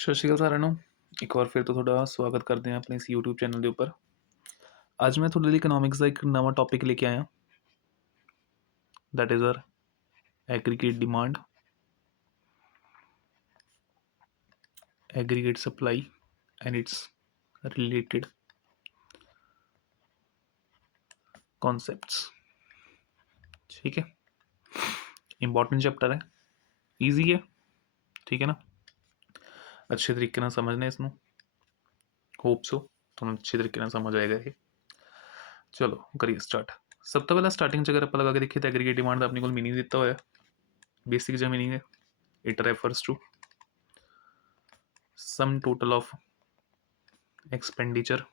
ਸਤਿ ਸ਼੍ਰੀ ਅਕਾਲ ਸਾਰਿਆਂ ਨੂੰ। ਇੱਕ ਵਾਰ ਫਿਰ ਤੋਂ ਤੁਹਾਡਾ ਸਵਾਗਤ ਕਰਦੇ ਹਾਂ ਆਪਣੇ ਇਸ YouTube ਚੈਨਲ ਦੇ ਉੱਪਰ। ਅੱਜ ਮੈਂ ਤੁਹਾਡੇ ਲਈ ਇਕਨੋਮਿਕਸ ਦਾ ਇੱਕ ਨਵਾਂ ਟੌਪਿਕ ਲੈ ਕੇ ਆਇਆ, that is our aggregate demand, aggregate supply and its related concepts. ठीक है, इंपॉर्टेंट चैप्टर है, ईजी है, ठीक है ना। अच्छे तरीके ਨਾਲ समझना इसनों, होप सो ਤੁਹਾਨੂੰ अच्छे तरीके ਨਾਲ समझ आएगा ये। चलो करिए स्टार्ट। सब तो पहला स्टार्टिंग च अगर आप लगा के देखिए तो एग्रीगेट डिमांड का अपने को मीनिंग दिता होया, बेसिक जो मीनिंग है, it refers to sum total of expenditure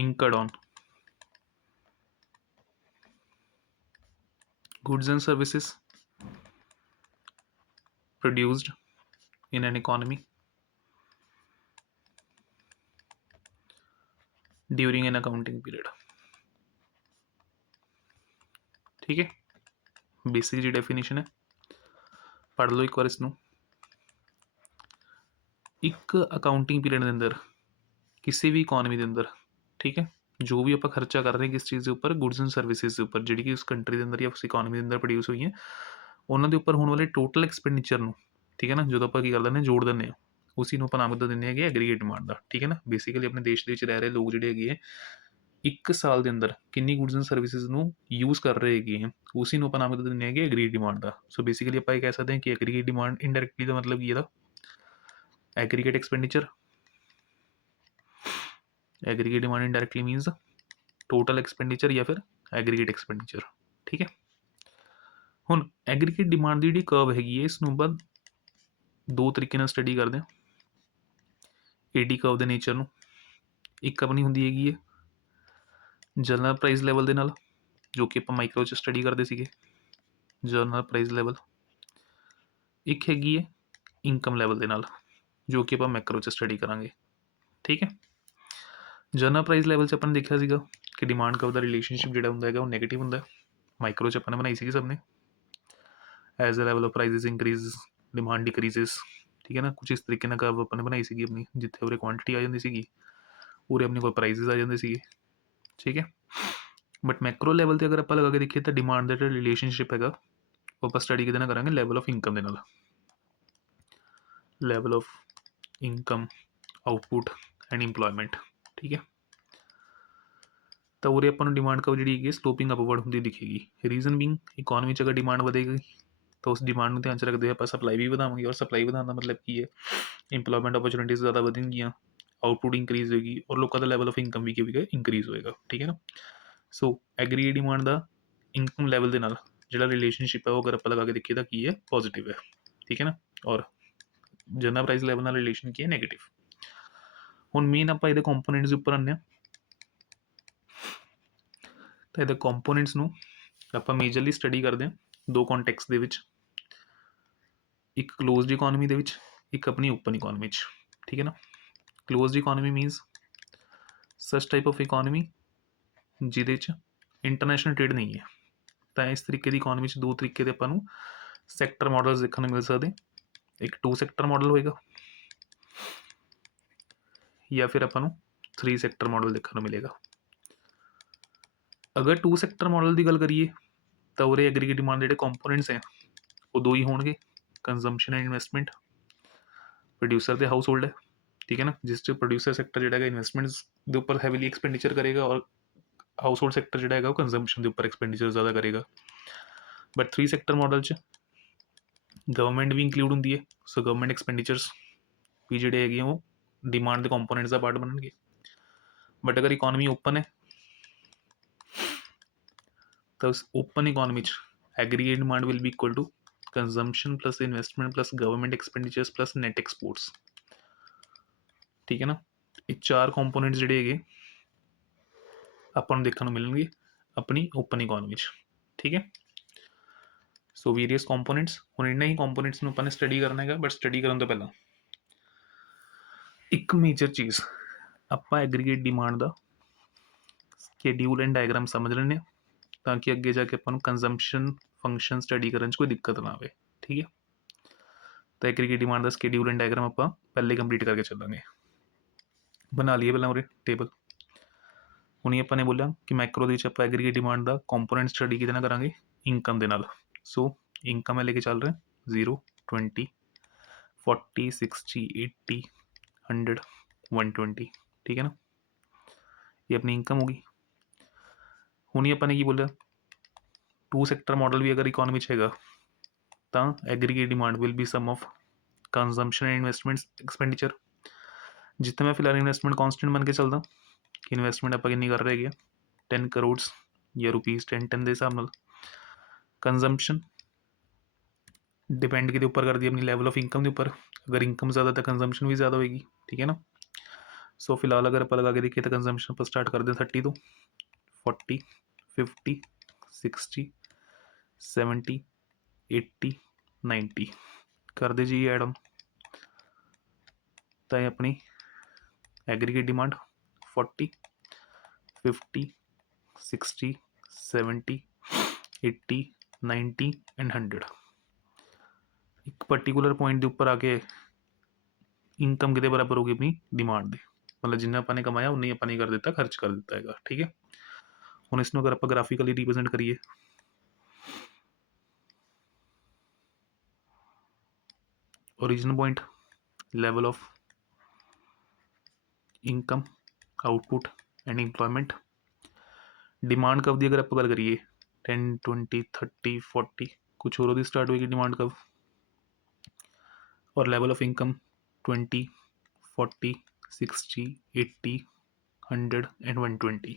incurred on goods and services produced in an economy during an accounting period। ठीक है, बेसिक जी डेफिनेशन है, पढ़ लो एक बार इसनों। एक अकाउंटिंग पीरियड के अंदर किसी भी इकोनॉमी के अंदर, ठीक है, जो भी आप खर्चा कर रहे हैं किस चीज़ के उपर, गुड्स एंड सर्विसेज के उपर, जी कि उस कंट्री के अंदर या उस इकोनॉमी के अंदर प्रोड्यूस हुई है, उन्होंने उपर होने वाले टोटल एक्सपेंडिचर में, ठीक है ना, जो आप कर दें जोड़ दें, उसी को नाम दें एग्रीगेट डिमांड का। ठीक है ना, बेसिकली अपने देश के रह रहे लोग जोड़े है एक साल के अंदर किन्नी गुड्स एंड सर्विसेज को यूज़ कर रहे हैं, उसी को नाम दें एग्रीगेट डिमांड का। सो बेसिकली आप कह सकते हैं कि एग्रीगेट डिमांड इनडायरैक्टली का मतलब ये aggregate expenditure, aggregate demand indirectly मीनस total expenditure या फिर एग्रीगेट एक्सपेंडिचर। ठीक है, हुण एग्रीगेट डिमांड की जी कर्व हैगी है, इसनों बाद दो तरीके स्टडी करते हैं। एडी कर्व के नेचर में एक अपनी होंगी हैगी है जनरल प्राइस लैवल के नाल, जो कि आप माइक्रो च स्टडी करते थे, जनरल प्राइस लैवल। एक हैगी है इनकम लैवल के नाल, जो कि आप मैक्रो च स्टडी करांगे। ठीक है, जनरल प्राइस लैवल से अपन देखा सीगा कि डिमांड कर्व का रिलेशनशिप जो होंगे वो नैगेटिव होंगे। माइक्रो च अपन बनाई सी सबने, as the level of prices increase demand decreases. ठीक है ना, कुछ इस तरीके कर्व अपन बनाई सी अपनी, जिथे उरे क्वांटिटी आ जाती सी, उरे अपने को प्राइजेस आ जाते थे। ठीक है, बट मैक्रो लैवल पर अगर आप लगा के देखिए तो डिमांड का जो रिलेशनशिप है वो आप स्टडी कि करेंगे लैवल ऑफ इनकम के नाल, level of income, output and employment. ठीक है, तो उरे अपन डिमांड कर्व जी स्लोपिंग अपवर्ड होंगी दिखेगी। रीजन बीइंग इकोनॉमी अगर डिमांड बढ़ेगी तो उस डिमांड में ध्यान च रखते आप सप्लाई भी बढ़ावे, और सप्लाई बढ़ाने का मतलब की है इंप्लॉयमेंट अपॉर्चुनिटीज ज़्यादा बढ़ेंगियाँ, आउटपुट इंक्रीज होगी और लोगों का लैवल ऑफ इनकम भी इंक्रीज होएगा। ठीक है ना, सो एग्रीगेट डिमांड का इनकम लैवल के नाल जो रिलेशनशिप है वो अगर आप लगा के देखिए तो की है पॉजिटिव है। ठीक है ना, और जनरल प्राइस लैवल नाल रिलेशन की है नैगेटिव। हुण मेन आप ये कंपोनेंट्स उपर आने, तो ये कंपोनेंट्स नूं आप मेजरली स्टडी करते हैं दो कॉन्टैक्स दे विच, एक क्लोज्ड इकोनॉमी दे विच, एक अपनी ओपन इकोनॉमी। ठीक है ना, closed economy means such type of economy जिहदे च इंटरनेशनल ट्रेड नहीं है। तो इस तरीके की इकोनॉमी दो तरीके के आपां नूं सैक्टर मॉडल्स देखने मिल सकते, एक टू सैक्टर मॉडल होएगा या फिर आपां नूं थ्री सैक्टर मॉडल देखने मिलेगा। अगर टू सैक्टर मॉडल की गल करिए तो उरे एग्रीगेट डिमांड के कंपोनेंट्स हैं वो दो ही होंगे, कंजम्पशन एंड इन्वेस्टमेंट। प्रोड्यूसर के हाउस होल्ड है, ठीक है ना, जिस प्रोड्यूसर सैक्टर जो इन्वेस्टमेंट्स के उपर हैवीली एक्सपेंडिचर करेगा, और हाउस होल्ड सैक्टर जो है कंजम्पशन के उपर एक्सपेंडिचर ज़्यादा करेगा। बट थ्री सैक्टर मॉडल च गवर्नमेंट भी इंक्लूड होंगी है, सो गवर्नमेंट एक्सपेंडिचर्स भी जोड़े है वो डिमांड के कंपोनेंट्स का पार्ट बननगे। बट अगर इकोनॉमी ओपन है तो उस open economy aggregate demand will be equal to consumption plus investment plus government expenditures plus net exports. ठीक है ना, ये चार कंपोनेंट्स जोड़े है अपन देखने मिलेंगे अपनी ओपन इकोनॉमी। ठीक है, सो वेरियस कंपोनेंट्स, हम इन्हें ही कंपोनेंट्स अपन स्टडी करना है, बट स्टडी करने तो पहला एक मेजर चीज़ आप एग्रीगेट डिमांड का शेड्यूल एंड डायग्राम समझ लें, ਤਾਂ ਕਿ ਅੱਗੇ ਜਾ ਕੇ ਆਪਾਂ ਨੂੰ ਕੰਜ਼ੰਪਸ਼ਨ ਫੰਕਸ਼ਨ ਸਟੱਡੀ ਕਰਨ 'ਚ ਕੋਈ ਦਿੱਕਤ ਨਾ ਆਵੇ। ਠੀਕ ਹੈ, ਤਾਂ aggregate demand the schedule and diagram ਆਪਾਂ ਪਹਿਲੇ ਕੰਪਲੀਟ ਕਰਕੇ ਚੱਲਾਂਗੇ। ਬਣਾ ਲਈਏ ਪਹਿਲਾਂ ਉਰੇ ਟੇਬਲ। ਹੁਣ ਹੀ ਆਪਾਂ ਨੇ ਬੋਲਿਆ ਕਿ ਮੈਕਰੋ ਦੇ ਵਿੱਚ ਆਪਾਂ ਐਗਰੀਗੇਟ ਡਿਮਾਂਡ ਦਾ ਕੰਪੋਨੈਂਟ ਸਟੱਡੀ ਕਿਹਦੇ ਨਾਲ ਕਰਾਂਗੇ, ਇਨਕਮ ਦੇ ਨਾਲ। ਸੋ ਇਨਕਮ ਹੈ ਲੈ ਕੇ ਚੱਲ ਰਿਹਾ 0 20 40 60 80 100 120, ਠੀਕ ਹੈ ਨਾ, ਇਹ ਆਪਣੀ ਇਨਕਮ ਹੋਗੀ। ਹੁਣ ਹੀ ਆਪਾਂ ਨੇ ਕੀ ਬੋਲਿਆ, 2 ਸੈਕਟਰ ਮॉडल ਵੀ ਅਗਰ ਇਕੋਨਮੀ 'ਚ ਹੈਗਾ ਤਾਂ aggregate demand will be some of consumption and investments expenditure. ਜਿੱਥੇ ਮੈਂ ਫਿਲਹਾਲ ਇਨਵੈਸਟਮੈਂਟ ਕॉन्स्टेंट ਬਣ ਕੇ ਚੱਲਦਾ ਕਿ ਇਨਵੈਸਟਮੈਂਟ ਆਪਾਂ ਕਿੰਨੀ ਕਰ ਰਹੇ ਹੈਗੇ 10 ਕਰੋੜ ਜਾਂ ਰੁਪੀਜ਼ 10 ਦੇ ਹਿਸਾਬ ਨਾਲ। ਕੰਜ਼ੰਪਸ਼ਨ डिपेंड किहदे उपर करती है, अपनी लैवल ऑफ इनकम के उपर। अगर इनकम ज़्यादा तो कंजम्पशन भी ज़्यादा होएगी, ठीक है ना। सो फिलहाल अगर आप लगा के देखिए तो कंजम्पशन पर स्टार्ट कर दें 30 तो 40 50 60 70 80 90 कर दे जी एड ऑन। तो ये अपनी एग्रीगेट डिमांड 40 50 60 70 80 90 एंड 100। एक पर्टिकुलर पॉइंट के उपर आके इनकम कितने बराबर होगी अपनी डिमांड की, मतलब जिन्ना अपने कमाया उन्नी अपने कर दिता, खर्च कर दिता है। ठीक है, हम इसमें अगर आप ग्राफिकली रिप्रेजेंट करिए original point level of income output and employment, demand कब की अगर आप गल करिए 10 20 30 40 कुछ और स्टार्ट होगी डिमांड कब, और लेवल ऑफ इनकम 20 40 60 80 100 एंड 120।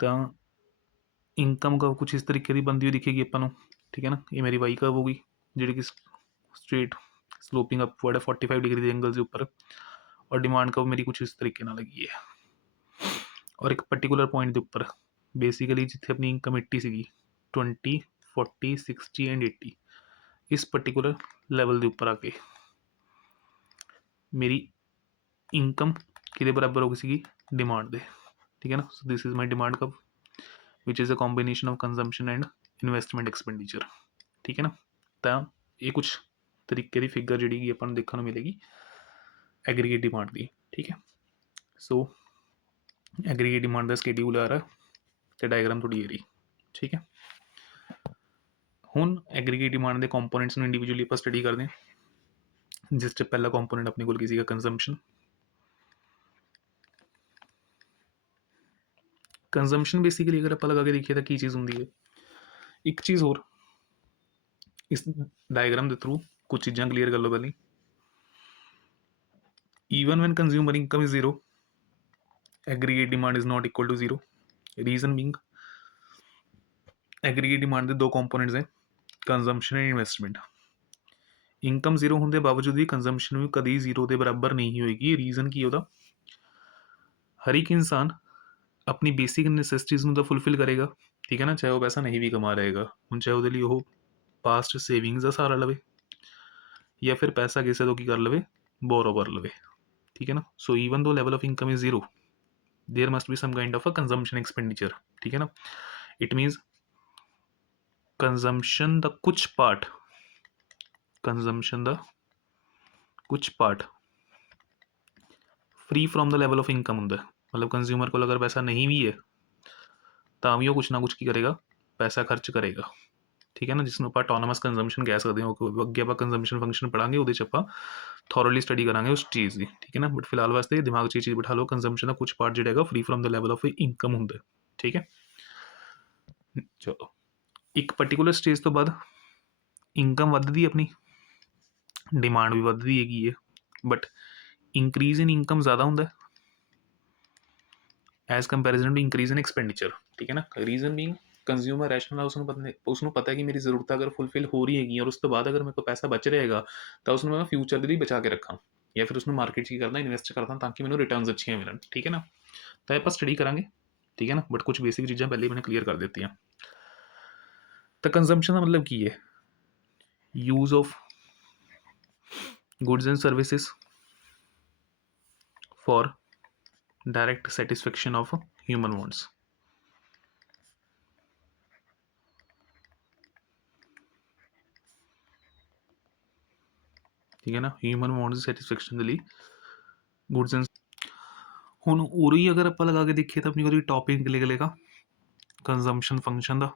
तो इनकम का कुछ इस तरीके की बनती हुई दिखेगी अपन, ठीक है ना। ये मेरी वाई कर्व होगी जी कि स्ट्रेट स्लोपिंग अपवर्ड है 45 डिग्री के एंगल के उपर, और डिमांड कर्व मेरी कुछ इस तरीके ना लगी है। और एक पर्टिकुलर पॉइंट के उपर बेसिकली जिथे अपनी इनकम 80 सी 20 40 60 एंड 80, इस पर्टिकुलर लैवल के उपर आके मेरी इनकम कि बराबर हो गई सी डिमांड दे, ठीक है ना। सो this is my demand curve which is a combination of consumption and investment expenditure, ठीक है ना। तो ये कुछ तरीके की फिगर जी अपन देखने मिलेगी एग्रीगेट डिमांड की, ठीक है। सो एग्रीगेट डिमांड का स्केड्यूल आ रहा तो डायग्राम थोड़ी रही, ठीक है। हुण एग्रीगेट डिमांड के कंपोनेंट्स में इंडिविजुअली आप स्टडी करते हैं, जिस पहला कंपोनेंट अपने को किसी का कंजम्पशन। कंजम्पशन बेसिकली अगर आप लगा के देखिए तो की चीज़ होंगी है। एक चीज़ और इस डायग्राम के थ्रू कुछ चीज़ां क्लीयर कर लो पहले। Even when consumer income is zero, aggregate demand is not equal to zero. Reason being, aggregate demand के दो components हैं, consumption and investment. Income zero होने के बावजूद भी कंजम्पशन भी कभी जीरो के बराबर नहीं होएगी। रीजन की होता, हर एक इंसान अपनी बेसिक नैसेसिटीज़ तो फुलफिल करेगा, ठीक है ना, चाहे वो पैसा नहीं भी कमा रहेगा। हम चाहे वो लिए वो पास्ट सेविंग्स का सहारा लवे या फिर पैसा किसी तो की कर लवे, बोरो कर लवे, ठीक है ना। So even though level of income is zero, there must be some kind of a consumption expenditure, ठीक है ना। इट मीन्स कंजम्पशन द कुछ पार्ट, कंजम्पशन द कुछ part free from the level of income होंगे। मतलब consumer को अगर पैसा नहीं भी है तो भी वो कुछ ना कुछ की करेगा, पैसा खर्च करेगा, ठीक है ना, जिसमें आप ऑटोनमस कंजम्पशन कह सकते हो। अगे आप कंजम्पशन फंक्शन पढ़ांगे, वो आप थॉरली स्टडी करांगे उस चीज़ की, ठीक है ना। बट फिलहाल वास्ते दिमाग च चीज़ बिठा लो, कंजम्पशन का कुछ पार्ट जो free from the level of income होंगे, ठीक है। चलो एक पर्टिकुलर स्टेज तो बाद इनकम वधदी अपनी, डिमांड भी वधदी है, बट इंक्रीज इन इनकम ज़्यादा होंगे as comparison to increase in expenditure, ठीक है ना। रीजन बीइंग कंज्यूमर रैशनल है, उसको पता है कि मेरी जरूरत अगर फुलफिल हो रही हैगी और उस तो बाद अगर मेरे को पैसा बच रहेगा तो उसमें मैं फ्यूचर के लिए बचा के रखा या फिर उसमें मार्केट की करना, इन्वेस्ट करता ताकि मैंने रिटर्न्स अच्छे मिलन, ठीक है ना। तो आप स्टडी करांगे, ठीक है ना, बट कुछ बेसिक चीज़ें पहले मैंने क्लीयर कर देती हैं। तो कंजम्पशन का मतलब की है, use of goods and services for direct satisfaction of human wants. ठीक है ना, ह्यूमन वांट्स सैटिस्फैक्शन ਦੇ ਲਈ ਗੁੱਡਸ ਐਂਡ ਹੁਣ ਉਰੇ ਹੀ ਅਗਰ ਆਪਾਂ ਲਗਾ ਕੇ ਦੇਖੀਏ ਤਾਂ ਆਪਣੀ ਕੋਲ ਟੌਪਿਕ ਨਿਕਲੇਗਾ ਕੰਜ਼ੰਪਸ਼ਨ ਫੰਕਸ਼ਨ ਦਾ।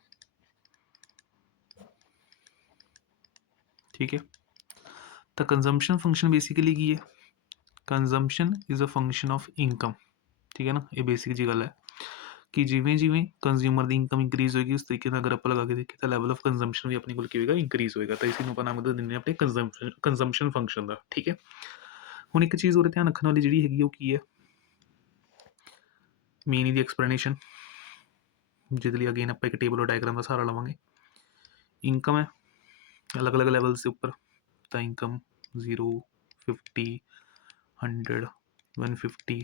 ਠੀਕ ਹੈ, ਤਾਂ ਕੰਜ਼ੰਪਸ਼ਨ ਫੰਕਸ਼ਨ ਬੇਸਿਕਲੀ ਕੀ ਹੈ, consumption is a function of income. ਠੀਕ ਹੈ ਨਾ, ਇਹ ਬੇਸਿਕ ਜੀ ਗੱਲ ਹੈ ਕਿ ਜਿਵੇਂ ਜਿਵੇਂ ਕੰਜ਼ਿਊਮਰ ਦੀ ਇਨਕਮ ਇੰਕਰੀਜ਼ ਹੋਏਗੀ ਉਸ ਤਰੀਕੇ ਨਾਲ ਅਗਰ ਆਪਾਂ ਲਗਾ ਕੇ ਦੇਖੀਏ ਤਾਂ ਲੈਵਲ ਆਫ ਕੰਜ਼ੰਪਸ਼ਨ ਵੀ ਆਪਣੇ ਕੋਲ ਕੀ ਹੋਏਗਾ, ਇੰਕਰੀਜ਼ ਹੋਏਗਾ। ਤਾਂ ਇਸ ਨੂੰ ਆਪਾਂ ਨਾਮ ਦੇ ਦਿੰਦੇ ਹਾਂ ਆਪਣੇ ਕੰਜ਼ੰਪਸ਼ਨ ਫੰਕਸ਼ਨ ਦਾ। ਠੀਕ ਹੈ, ਹੁਣ ਇੱਕ ਚੀਜ਼ ਉਰੇ ਧਿਆਨ ਰੱਖਣ ਵਾਲੀ ਜਿਹੜੀ ਹੈਗੀ ਉਹ ਕੀ ਹੈ, ਮੇਨ ਇਹਦੀ ਐਕਸਪਲੇਨੇਸ਼ਨ, ਜਿਹਦੇ ਲਈ ਅਗੇਨ ਆਪਾਂ ਇੱਕ ਟੇਬਲ ਔਰ ਡਾਇਗਰਾਮ ਦਾ ਸਹਾਰਾ ਲਵਾਂਗੇ। ਇਨਕਮ ਹੈ ਅਲੱਗ ਅਲੱਗ ਲੈਵਲਸ ਦੇ ਉੱਪਰ, ਤਾਂ ਇਨਕਮ 0, 50, 100, 150,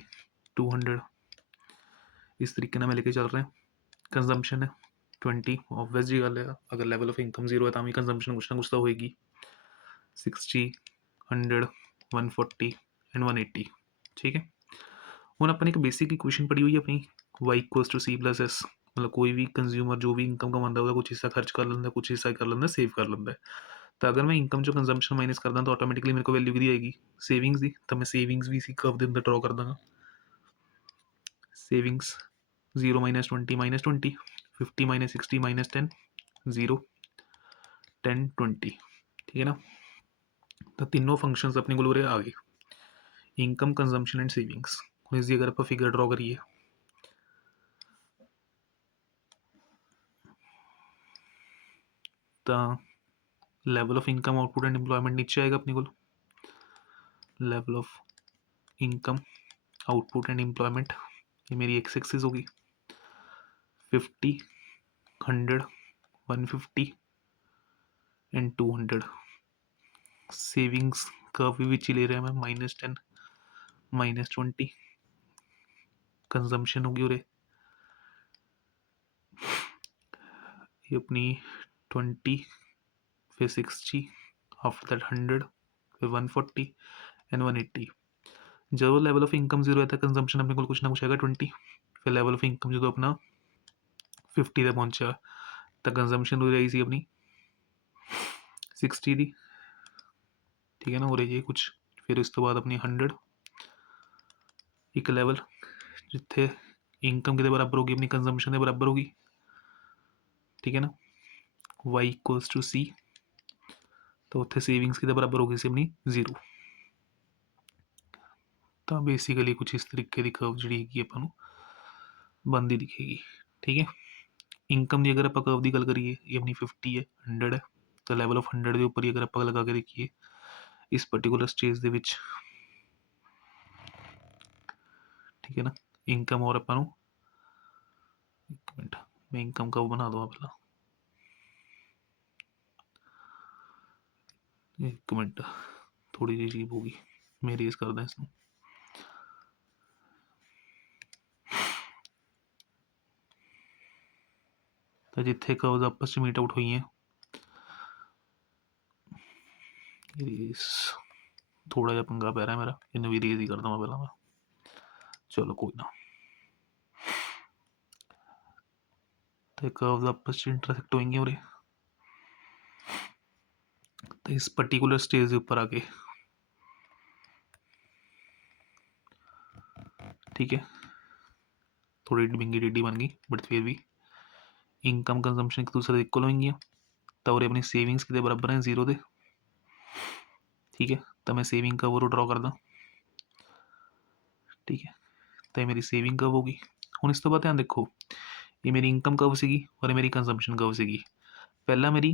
200 ਇਸ ਤਰੀਕੇ ਨਾਲ ਮੈਂ ਲੈ ਕੇ ਚੱਲ ਰਿਹਾ। ਕੰਜ਼ੰਪਸ਼ਨ ਹੈ 20, ऑब्वियस जी गल है, अगर लैवल ऑफ इनकम 0 है तो भी कंजम्पशन कुछ ना कुछ तो होएगी। 60, 100, 140 एंड 180। ठीक है, ਹੁਣ ਆਪਾਂ ਨੇ ਇੱਕ ਬੇਸਿਕ ਇਕੁਏਸ਼ਨ ਪੜ੍ਹੀ ਹੋਈ ਹੈ ਆਪਣੀ y=c+s, मतलब कोई भी कंज्यूमर जो भी इनकम कमाता है कुछ हिस्सा खर्च कर लेंदा, कुछ हिस्सा कर लेंदा सेव कर लेंदा है। तो अगर मैं इनकम चो कंजम्पशन माइनस करदा तो ऑटोमेटिकली मेरे को वैल्यू की आएगी सेविंग्स की, तो मैं सेविंग्स भी इसी कर्व के अंदर ड्रॉ कर दूंगा। सेविंग्स 0 - 20 - 20, 50 - 60 - 10, 0, 10, 20। ठीक है ना, तो तीनों फंक्शंस अपने को आ गए, इनकम, कंजम्पशन एंड सेविंग्स। ਹੁਣ ਇਸ ਦੀ ਅਗਰ ਆਪਾਂ ਫਿਗਰ ਡਰਾ ਕਰੀਏ ਤਾਂ level of income, output and employment ਨੀਚੇ ਆਏਗਾ ਆਪਣੇ ਕੋਲ। Level of income, output and employment, ये मेरी एक्स एक्सिस होगी। 50, 100, 150 एंड 200। सेविंग्स कर्व भी विच ही ले रहे हैं मैं, -10, -20। कंजम्पशन होगी उरे ये अपनी 20, फिर 60, आफ्टर दैट 100, फिर 140 एंड 180। जो लेवल ऑफ इनकम 0 है तो कंजम्पशन अपने को कुछ ना कुछ आएगा 20, फिर लेवल ऑफ इनकम जो अपना 50 तक पहुंचा तो कंजम्पशन हो रही सी अपनी 60 दी। ठीक है ना, हो रही है कुछ, फिर इस तो बाद अपनी 100 एक लैवल जिथे इनकम के बराबर होगी अपनी कंजम्पशन के बराबर होगी। ठीक है ना, y=c, तो उत्थे सेविंग्स के बराबर होगी सी अपनी 0। तो बेसिकली कुछ इस तरीके की कर्व जी है अपन बनती दिखेगी। ठीक है, इनकम की अगर आप कर्व की गल करिए ये अपनी 50 है, 100 है, तो लैवल ऑफ 100 के उपर ही अगर आप लगा के देखिए इस पर्टिकुलर स्टेज के विच। ठीक है ना, इनकम और अपन एक मिनट मैं इनकम कर्व बना दूँ पहला, एक मिनट थोड़ी जी अजीब होगी, मैं रेज कर दा इसमें। तो जिथे कर्व्स आपस मीट आउट हुई हैं, रेस थोड़ा जहा पंगा पै रहा है मेरा, इन्हें भी रेज ही कर दूँ पहला मैं, चलो कोई ना। तो कर्व्स आपस इंटरसेक्ट होंगे उरे, तो इस पर्टिकुलर स्टेज के ऊपर आके, ठीक है, थोड़ी डिंगी टेढ़ी बन गई बट फिर भी इनकम कंजम्पशन एक दूसरे के इक्वल होंगी, तो और अपनी सेविंग्स के बराबर हैं 0 के। ठीक है, तो मैं सेविंग कर्व ड्रॉ कर दा। ठीक है, तो ये मेरी सेविंग कर्व होगी। हुण इस तो बाद ध्यान देखो, ये मेरी इनकम कर्व सी और ये मेरी कंजम्पशन कर्व सी। पहला मेरी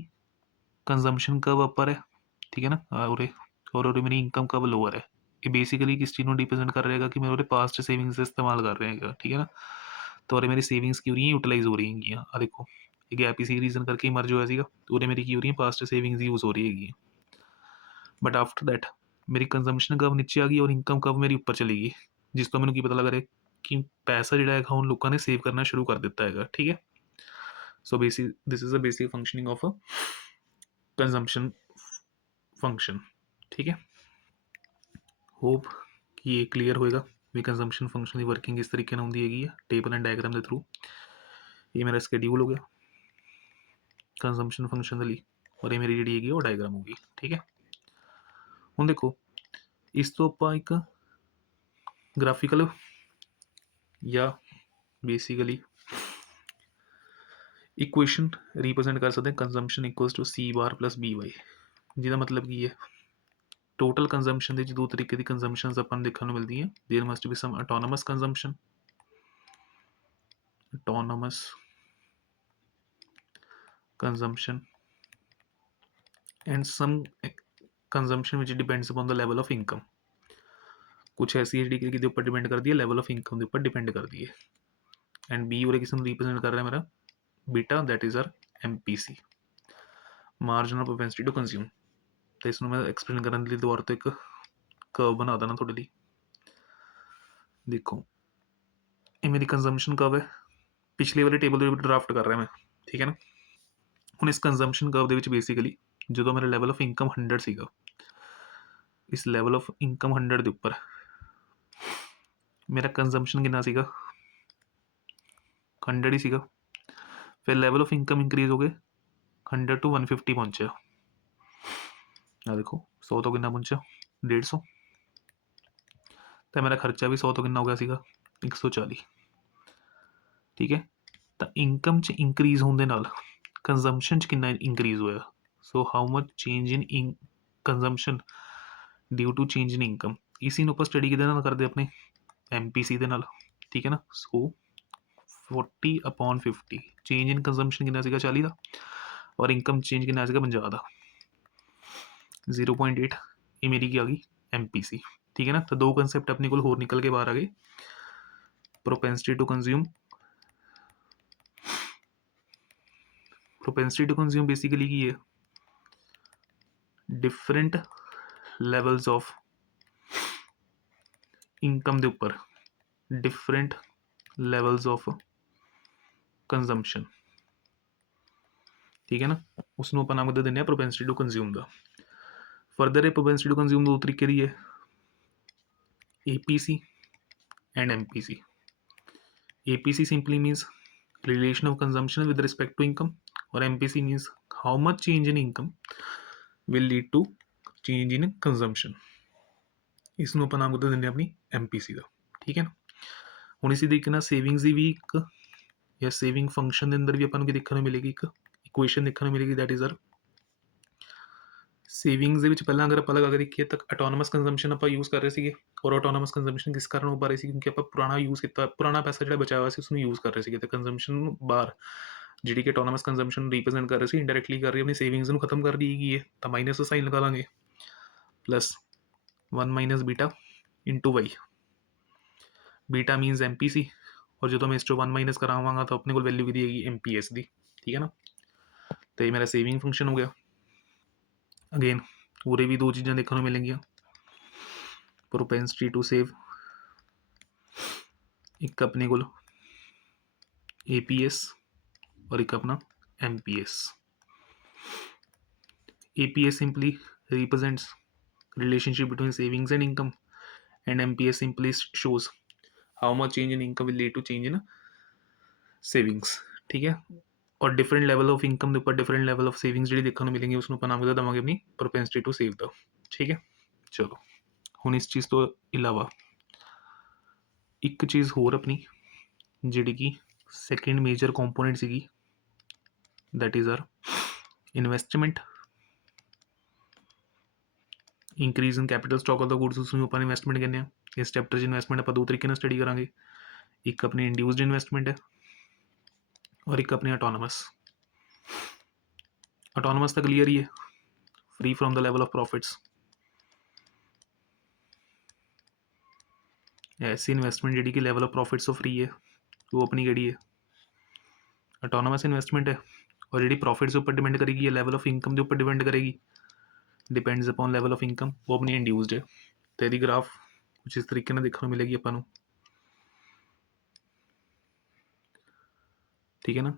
कंजम्पशन कर्व अपर है, ठीक है ना, और मेरी इनकम कर्व लोअर है। ये बेसिकली किस चीज़ को रिप्रेजेंट कर रहेगा कि मैं पास्ट सेविंग्स से इस्तेमाल कर रहे हैं। ठीक है ना, तो और मेरी सेविंग्स की हो रही है यूटिलाइज हो रही है। आ देखो ये गैप इसी रीजन करके मर्ज होया सीगा, तो मेरी की हो रही है पास्ट सेविंग्स यूज हो रही है। बट आफ्टर दैट मेरी कंजम्पशन कर्व नीचे आ गई और इनकम कर्व मेरी ऊपर चली गई, जिस तो मैंने की पता लग रहा है कि पैसा जोड़ा है उन लोगों ने सेव करना शुरू कर दिता है। ठीक है, so basic this is a basic functioning of a consumption function. ठीक है, होप कि ये क्लीयर होएगा भी कंजम्पशन फंक्शन की वर्किंग इस तरीके होंगी है टेबल एंड डायग्राम के थ्रू। ये मेरा स्केड्यूल हो गया कंजम्पशन फंक्शन के लिए, और ये मेरी जी है वो डायग्राम होगी। ठीक है, ਹੁਣ ਦੇਖੋ ਇਸ ਤੋਂ ਆਪਾਂ ਇੱਕ ਗ੍ਰਾਫਿਕਲ ਜਾਂ ਬੇਸਿਕਲੀ ਇਕੁਏਸ਼ਨ ਰਿਪਰੈਜ਼ੈਂਟ ਕਰ ਸਕਦੇ ਹਾਂ, consumption equals to C bar plus B Y, ਜਿਹਦਾ ਮਤਲਬ ਕੀ ਹੈ ਟੋਟਲ ਕੰਜ਼ੰਪਸ਼ਨ ਦੇ ਵਿੱਚ ਦੋ ਤਰੀਕੇ ਦੀ ਕੰਜ਼ੰਪਸ਼ਨਸ ਆਪਾਂ ਨੂੰ ਦੇਖਣ ਨੂੰ ਮਿਲਦੀ ਹੈ। There must be some autonomous consumption, and some consumption which depends upon the level of income। कुछ ऐसी है के ऊपर डिपेंड करती है, लेवल ऑफ इनकम के ऊपर डिपेंड करती है। एंड बी और किसी रिप्रेजेंट कर रहा है मेरा beta, that is our MPC, marginal propensity to consume. तो इसमें मैं एक्सप्लेन करने के लिए दोबारा तो एक कर्व बना देना थोड़े लिए। देखो ये मेरी कंजम्पशन कर्व है, पिछले वाले टेबल के ड्राफ्ट कर रहा है मैं, ठीक है ना। ਹੁਣ इस कंजम्पशन कर्व ਦੇ ਵਿੱਚ ਬੇਸਿਕਲੀ ਜਦੋਂ ਮੇਰਾ ਲੈਵਲ ਆਫ ਇਨਕਮ 100 ਸੀਗਾ, ਇਸ ਲੈਵਲ ਆਫ ਇਨਕਮ 100 ਦੇ ਉੱਪਰ ਮੇਰਾ ਕੰਜ਼ੰਪਸ਼ਨ ਕਿੰਨਾ ਸੀਗਾ 100 ਹੀ ਸੀਗਾ। ਫਿਰ ਲੈਵਲ ਆਫ ਇਨਕਮ ਇੰਕਰੀਜ਼ ਹੋ ਗਏ 100 to 150 ਪਹੁੰਚਿਆ। ਆ ਦੇਖੋ 100 ਤੋਂ ਕਿੰਨਾ ਪਹੁੰਚਿਆ 150, ਤਾਂ ਮੇਰਾ ਖਰਚਾ ਵੀ 100 ਤੋਂ ਕਿੰਨਾ ਹੋ ਗਿਆ ਸੀਗਾ 140, ਠੀਕ ਹੈ। ਤਾਂ ਇਨਕਮ 'ਚ ਇੰਕਰੀਜ਼ ਹੋਣ ਦੇ ਨਾਲ ਕੰਜ਼ੰਪਸ਼ਨ 'ਚ ਕਿੰਨਾ ਇੰਕਰੀਜ਼ ਹੋਇਆ, so how much change in consumption due to change in income. ਇਸੀ ਨੂੰ ਆਪਾਂ ਸਟੱਡੀ ਕਿਹਦੇ ਨਾਲ ਕਰਦੇ ਆਪਣੇ MPC ਦੇ ਨਾਲ, ਠੀਕ ਹੈ ਨਾ। ਸੋ 40/50 ਚੇਂਜ ਇਨ ਕੰਜ਼ੰਪਸ਼ਨ ਕਿੰਨਾ ਸੀਗਾ 40 ਦਾ, ਔਰ ਇਨਕਮ ਚੇਂਜ ਕਿੰਨਾ ਸੀਗਾ 50 ਦਾ, 0.8 ਇਹ ਮੇਰੀ ਕੀ ਆ ਗਈ MPC, ਠੀਕ ਹੈ ਨਾ। ਤਾਂ ਦੋ ਕੰਸੈਪਟ ਆਪਣੇ ਕੋਲ ਹੋਰ ਨਿਕਲ ਕੇ ਬਾਹਰ ਆ ਗਏ, propensity to consume. Propensity to consume basically ਕੀ ਹੈ, डिफरेंट लैवल्स ऑफ इनकम के उपर डिफरेंट लैवल्स ऑफ कंजम्पशन, ठीक है ना। उसनों आप नाम देने प्रोपेंसिटी टू कंज्यूम का। फर्दर ये प्रोपेंसिटी टू कंज्यूम दो तरीके की है, APC and MPC। APC simply means relation of consumption with respect to income, और MPC means how much change in income will lead to change in consumption। इसनों ਆਪਾਂ ਨਾਮ ਦਿੰਦੇ ਆਪਣੀ MPC ਦਾ, ਠੀਕ ਹੈ ਨਾ। ਹੁਣ ਇਸੇ ਤਰੀਕੇ ਨਾਲ ਸੇਵਿੰਗਸ ਦੀ ਵੀ ਇੱਕ ਜਾਂ ਸੇਵਿੰਗ ਫੰਕਸ਼ਨ ਦੇ ਅੰਦਰ ਵੀ ਆਪਾਂ ਨੂੰ ਕੀ ਦੇਖਣ ਨੂੰ ਮਿਲੇਗੀ, ਇੱਕ ਇਕੁਏਸ਼ਨ ਦੇਖਣ ਨੂੰ ਮਿਲੇਗੀ, ਦੈਟ ਇਜ਼ ਆਰ ਸੇਵਿੰਗਸ ਦੇ ਵਿੱਚ ਪਹਿਲਾਂ ਅਗਰ ਆਪਾਂ ਲਗਾ ਕੇ ਦੇਖੀਏ ਤਾਂ ਆਟੋਨੋਮਸ ਕੰਜ਼ੰਪਸ਼ਨ ਆਪਾਂ ਯੂਜ਼ ਕਰ ਰਹੇ ਸੀਗੇ, ਔਰ ਆਟੋਨੋਮਸ ਕੰਜ਼ੰਪਸ਼ਨ ਕਿਸ ਕਾਰਨ ਹੋ ਪਾ ਰਹੀ ਸੀ, ਕਿਉਂਕਿ ਆਪਾਂ ਪੁਰਾਣਾ ਯੂਜ਼ ਕੀਤਾ, ਪੁਰਾਣਾ ਪੈਸਾ ਜਿਹੜਾ ਬਚਾਇਆ ਹੋਇਆ ਸੀ ਉਸਨੂੰ ਯੂਜ਼ ਕਰ ਰਹੇ ਸੀਗੇ, ਤੇ ਕੰਜ਼ੰਪਸ਼ਨ ਨੂੰ ਬਾਹਰ ਜਿਹੜੀ ਕਿ ਆਟੋਨੋਮਸ ਕੰਜ਼ੰਪਸ਼ਨ ਰਿਪਰੈਜ਼ੈਂਟ ਕਰ ਰਹੀ ਸੀ ਇੰਡਾਇਰੈਕਟਲੀ ਕਰ ਰਹੀ ਆਪਣੀ ਸੇਵਿੰਗਸ ਨੂੰ ਖਤਮ ਕਰ ਰਹੀ ਹੈਗੀ ਹੈ। ਤਾਂ ਮਾਈਨਸ ਦਾ ਸਾਈਨ ਲਗਾ ਲਾਂਗੇ, plus 1 minus beta into Y. Beta means MPC, और जो तो मैं इस 1 माइनस करावांगा तो अपने को वैल्यू की देगी MPS दी, ठीक है ना। तो ये मेरा सेविंग फंक्शन हो गया। अगेन पूरे भी दो चीज़ें देखने को मिलेंगी, प्रोपेंसिटी टू सेव, एक अपने को APS और एक अपना MPS। APS simply represents relationship between savings and income, and MPS simply shows how much change in income will lead to change in savings, ठीक है। और डिफरेंट लेवल ऑफ इनकम के ऊपर डिफरेंट लेवल ऑफ सेविंग्स जी देखने को मिलेंगे, उसको अपन नाम देवांगे अपनी प्रोपेंसिटी टू सेव द, ठीक है। चलो हुण इस चीज़ तो इलावा एक चीज़ होर अपनी जिहड़ी कि सैकेंड मेजर कंपोनेंट सीगी, that is our investment, increase in capital stock of the goods, उसमें अपन इन्वेस्टमेंट कहने हैं। इस चैप्टर इन्वेस्टमेंट आप दो तरीके स्टडी करांगे, एक अपनी इंड्यूस्ड इन्वेस्टमेंट है और एक अपनी ऑटोनमस। ऑटोनमस तो क्लीयर ही है, free from the level of profits. ऐसी इन्वेस्टमेंट जी कि लेवल ऑफ प्रॉफिट्स तो फ्री है, वो अपनी कड़ी है ऑटोनमस इन्वेस्टमेंट है, और जी प्रॉफिट्स के ऊपर डिपेंड करेगी या लेवल ऑफ इनकम के ऊपर डिपेंड करेगी, depends upon level of income, वो अपनी इंड्यूस्ड है। तो यदि ग्राफ कुछ इस तरीके से देखने को मिलेगी अपन, ठीक है ना।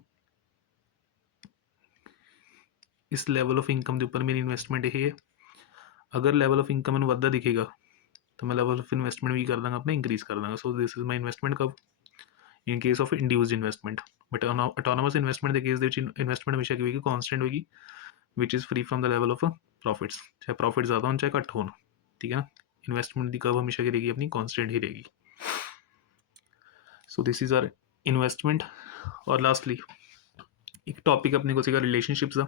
इस लेवल ऑफ इनकम के ऊपर मेरी इन्वेस्टमेंट यही है, अगर लेवल ऑफ इनकम मैंने वादा दिखेगा तो मैं लेवल ऑफ इन्वेस्टमेंट भी कर दूँगा अपना, इंक्रीज कर दूँगा। सो this is my investment curve in case of induced investment. But autonomous investment के केस इन्वेस्टमेंट हमेशा की होगी कॉन्स्टेंट होगी, which is free from the level of profits, चाहे प्रॉफिट ज़्यादा हो चाहे घट हो। ठीक है ना। इन्वेस्टमेंट की कर्व हमेशा की रहेगी अपनी कॉन्स्टेंट ही रहेगी। So this is our investment. और लास्टली एक टॉपिक अपने को सीखा रिलेशनशिप्स का।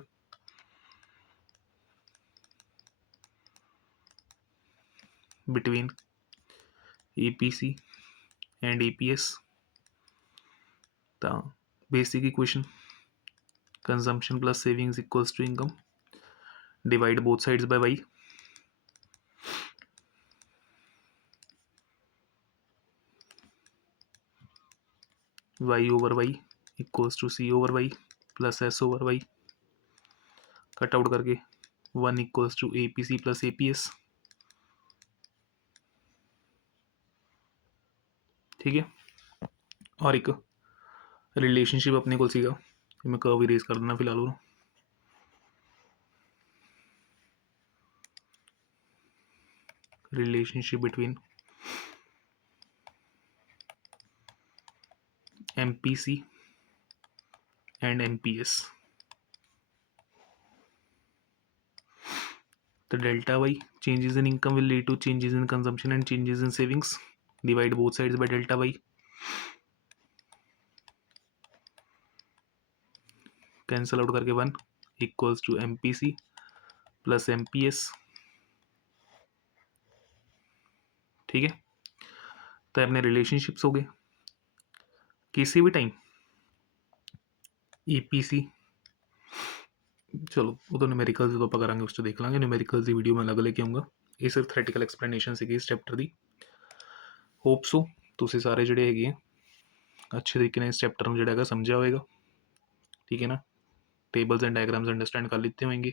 Between APC and APS the basic equation consumption plus savings equals to income, divide both sides by y, y over y equals to C over y plus S over y, cut out करके 1 equals to APC plus APS। ठीक है। और एक relationship अपने को सीखा, मैं curve erase कर देना फिलहाल। वो relationship between MPC and MPS, the delta y changes in income will lead to changes in consumption and changes in savings, divide both sides by delta y, cancel out करके 1 equals to MPC plus MPS। ठीक है। तो अपने relationships हो गए। किसी भी time EPC, चलो वो तो न्यूमेरिकल्स तो ਆਪਾਂ ਕਰਾਂਗੇ, ਉਸ 'ਚ ਦੇਖ ਲਾਂਗੇ। न्यूमेरिकल्स ਦੀ ਵੀਡੀਓ ਮੈਂ ਅਲੱਗ ਲੈ ਕੇ ਆਉਂਗਾ। ਇਹ ਸਿਰਫ ਥਿਓਰੈਟੀਕਲ ਐਕਸਪਲੇਨੇਸ਼ਨ ਸੀਗੀ ਇਸ ਚੈਪਟਰ ਦੀ। ਹੋਪ ਸੋ ਤੁਸੀਂ ਸਾਰੇ ਜਿਹੜੇ ਹੈਗੇ ਆ ਅੱਛੇ ਤਰੀਕੇ ਨਾਲ ਇਸ ਚੈਪਟਰ ਨੂੰ ਜਿਹੜਾ ਹੈਗਾ ਸਮਝਿਆ ਹੋਵੇਗਾ। ਠੀਕ ਹੈ ਨਾ। ਟੇਬਲਸ ਐਂਡ ਡਾਇਗਰਾਮਸ ਅੰਡਰਸਟੈਂਡ ਕਰ ਲਿੱਤੇ ਹੋਣਗੇ।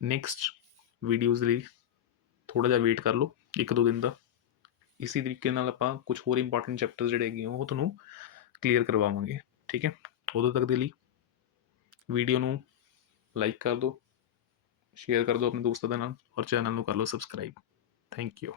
ਨੈਕਸਟ ਵੀਡੀਓਜ਼ ਲਈ ਥੋੜ੍ਹਾ ਜਿਹਾ ਵੇਟ ਕਰ ਲਓ 1-2 ਦਿਨ ਦਾ। ਇਸੇ ਤਰੀਕੇ ਨਾਲ ਆਪਾਂ ਕੁਝ ਹੋਰ ਇੰਪੋਰਟੈਂਟ ਚੈਪਟਰਸ ਜਿਹੜੇ ਹੈਗੇ ਉਹ ਤੁਹਾਨੂੰ ਕਲੀਅਰ ਕਰਵਾਵਾਂਗੇ। ਠੀਕ ਹੈ। ਉਦੋਂ ਤੱਕ ਦੇ ਲਈ ਵੀਡੀਓ ਨੂੰ ਲਾਈਕ ਕਰ ਦਿਓ, ਸ਼ੇਅਰ ਕਰ ਦਿਓ ਆਪਣੇ ਦੋਸਤਾਂ ਦੇ ਨਾਲ, ਔਰ ਚੈਨਲ ਨੂੰ ਕਰ ਲਓ ਸਬਸਕ੍ਰਾਈਬ। Thank you.